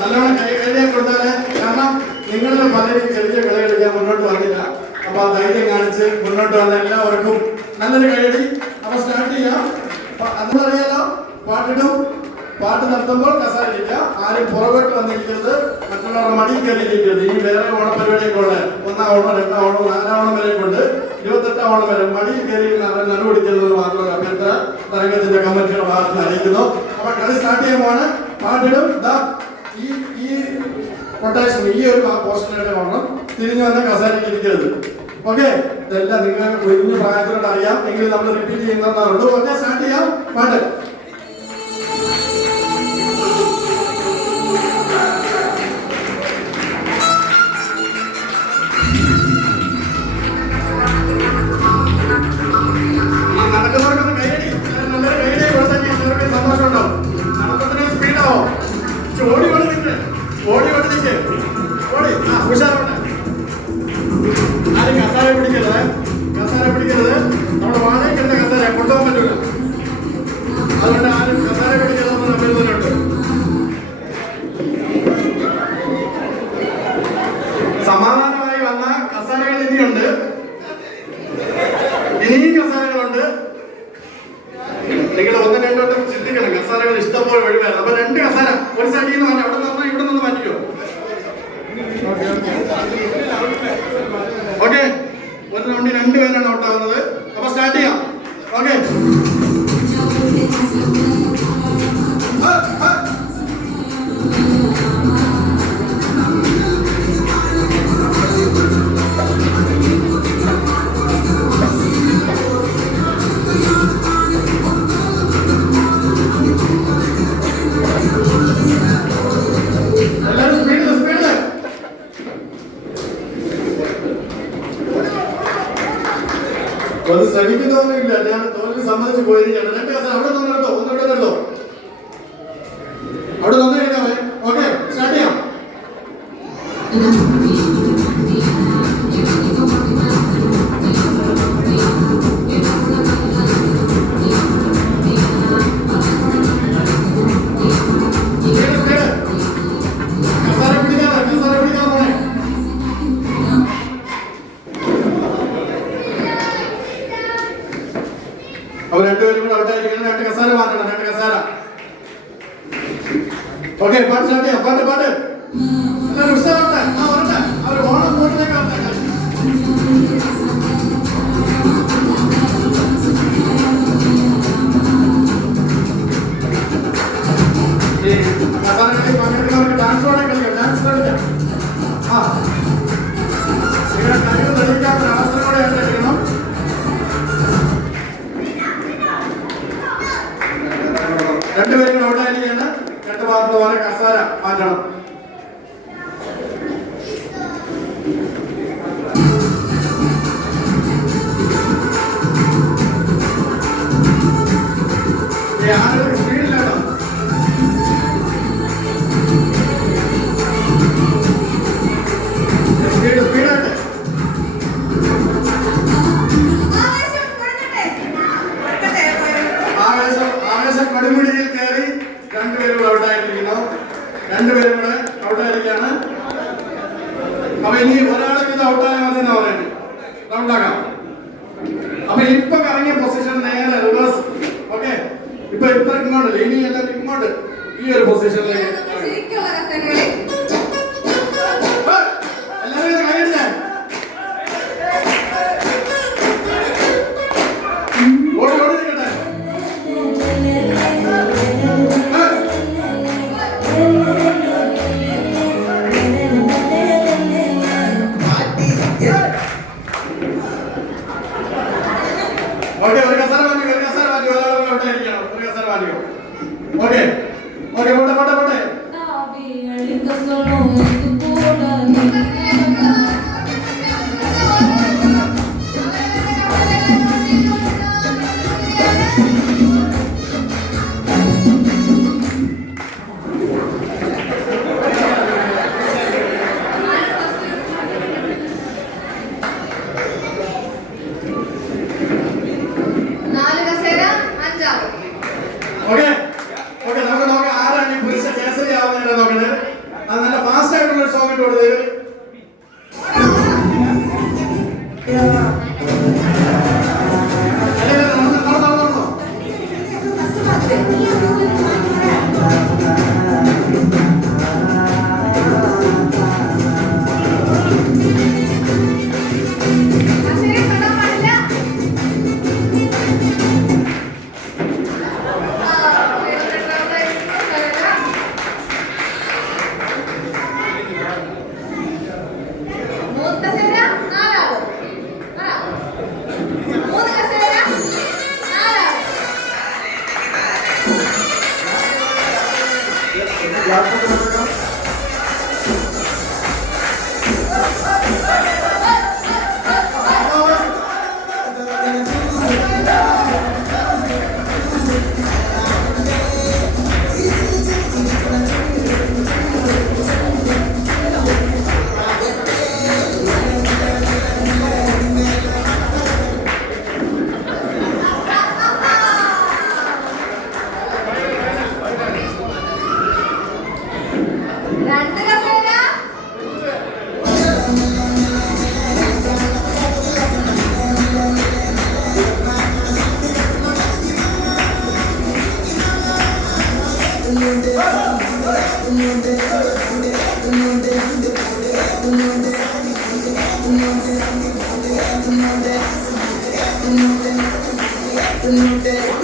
നല്ലോണം കൈകഴിയാൻ കൊടുത്താല്. കാരണം നിങ്ങളിൽ പലരും ചെറിയ കളി കളിക്കാൻ മുന്നോട്ട് വന്നില്ല. അപ്പൊ ആ ധൈര്യം കാണിച്ച് മുന്നോട്ട് വന്ന എല്ലാവർക്കും നല്ലൊരു കൈയടി. അപ്പൊ സ്റ്റാർട്ട് ചെയ്യാം. അതറിയാലോ, പാട്ടിടും. പാട്ട് നിർത്തുമ്പോൾ കസാരില്ല. ആരും പുറകോട്ട് വന്നിരിക്കരുത്, മറ്റുള്ളവരുടെ മടി കയറിയിരിക്കരുത്. ഇനി വേറെ ഓണപരിപാടിയൊക്കെ ഉള്ളത് 1-ാം ഓണം, 2-ാം ഓണം, 4-ാം ഓണം വരെ കൊണ്ട് 28-ാം ഓണം വരെ മടി കയറി നടുപിടിക്കുന്നത് മാത്രമല്ല അഭ്യർത്ഥന തരംഗത്തിന്റെ കമ്മിറ്റിയുടെ ഭാഗത്ത് അറിയിക്കുന്നു. അപ്പൊ കളി സ്റ്റാർട്ട് ചെയ്യുമ്പോഴാണ് പാട്ടിടും. ഈ കൊട്ടേഷൻ ഈ ഒരു പോർഷനായിട്ട് വേണം. തിരിഞ്ഞു വന്ന കസാരയ്ക്ക് ഇരിക്കരുത്. ഓക്കെ, ഇതെല്ലാം നിങ്ങൾക്ക് കുഞ്ഞു പ്രായത്തിലോട്ട് അറിയാം. എങ്കിൽ നമ്മൾ റിപ്പീറ്റ് ചെയ്യുന്നതാണ്. ഓക്കെ, സ്റ്റാർട്ട് ചെയ്യാം. പാട്ട് നടക്കുന്നവർക്കൊന്ന് കൈയടി. നല്ലൊരു കൈയടി കൊടുത്താൽ എല്ലാവർക്കും സന്തോഷം ഉണ്ടാവും. നടത്തത്തിന് സ്പീഡാവോ? ഓടി ഓടി നിൽക്ക്, ഓടി ഓടി നിൽക്ക്, ഓടി. ഉഷാറുണ്ട്. ആരും കസാര പിടിക്കരുത്, കസാര പിടിക്കരുത്. നമ്മുടെ വാഴയ്ക്കുന്ന കസാര കൊണ്ടുപോകാൻ പറ്റില്ല. അതുകൊണ്ട് ആരും കസാര പിടിക്കരുതെന്ന് അഭ്യർത്ഥനയുണ്ട്. സമാധാനമായി വന്ന കസാരകൾ ഇനിയുണ്ട്, ഇനിയും കസാരകളുണ്ട്. നിങ്ങൾ 1-2 വട്ടം ചിന്തിക്കണം. കസാരകൾ ഇഷ്ടംപോലെ ഒഴിവായിരുന്നു. അപ്പൊ 2 കസാര ഒരു സൈഡിൽ നിന്ന് മാറ്റി, അവിടെ നിന്ന് ഇവിടെ നിന്ന് മാറ്റിക്കോ. ഓക്കെ, ഒരു റൗണ്ടിൽ 2 പേരാണ് ഔട്ടാവുന്നത്. അപ്പൊ സ്റ്റാർട്ട് ചെയ്യാം. ഓക്കെ, എല്ലാവരും സ്പീഡില് സ്പീഡില്. അത് ശ്രമിക്കുന്നൊന്നുമില്ല. ഞാൻ തോൽവി സമ്മതിച്ച് പോയിരിക്കുകയാണ്. 2 കസാര അവിടെ നിന്നെടുത്തോ, ഇവിടെ നിന്നെടുത്തോ, അവിടെ നിന്ന് എടുക്കാമേ. ഓക്കെ, സ്റ്റാർട്ട് ചെയ്യാം. അവർ 2 പേരും കൂടെ ഔട്ടായിരിക്കണം. 2 കസാര മാറ്റണം, 2 കസാര. ഓക്കെ, പാട്ട് സ്റ്റാർട്ട് ചെയ്യാം. പാട്ട് പാട്ട് എല്ലാവരും ഉത്സാഹമുണ്ട്. വരട്ടെ, അവർ ഓണം കൂട്ടിലേക്ക് വരട്ടെ. കസാര കളി പങ്കെടുക്കുന്നവർക്ക് ഡാൻസോടെ കളിക്കാം, ഡാൻസ് കളിക്കാം. നിങ്ങളുടെ കഴിവ് തെളിയിക്കാൻ ഒരു അവസരത്തോടെ കളിക്കണം. രണ്ടുപേരും ഔട്ടായിരിക്കുകയാണ്. 2 ഭാഗത്ത് പോലെ കസാര മാറ്റണം. ആരും സ്പീഡിലാണോ? സ്പീഡായിട്ട് ആവേശം കടുപിടിയിൽ കയറി 2 പേരും ഔട്ടായിരിക്കുന്നു. 2 പേരും കൂടെ ഔട്ടായിരിക്കുകയാണ്. അപ്പൊ ഇനി ഒരാൾക്ക് ഇത് ഔട്ടായാൽ മതി എന്നാ പറയുന്നത്. ഔട്ടാക്കാം. അപ്പൊ ഇപ്പൊ കറങ്ങിയ പൊസിഷൻ നേരെ റിവേഴ്സ്. ഓക്കെ, ഇപ്പൊ ഇങ്ങോട്ട്, ഇനി എല്ലാവരും ഇങ്ങോട്ട് ഈ ഒരു പൊസിഷനിലേക്ക്. എല്ലാവരും കൈയടിച്ചേ. ഓടി ഓടി നിൽക്കട്ടെ. ഓക്കെ, ഒരു കസാര മാറ്റി, ഒരു കസാര മാറ്റി. ഒരാൾ ഔട്ടായിരിക്കണം. ഒരു കസാര മാറ്റിയോ? ഓക്കെ ഓക്കെ, പോട്ടെ പോട്ടെ പോട്ടെ. Thank you.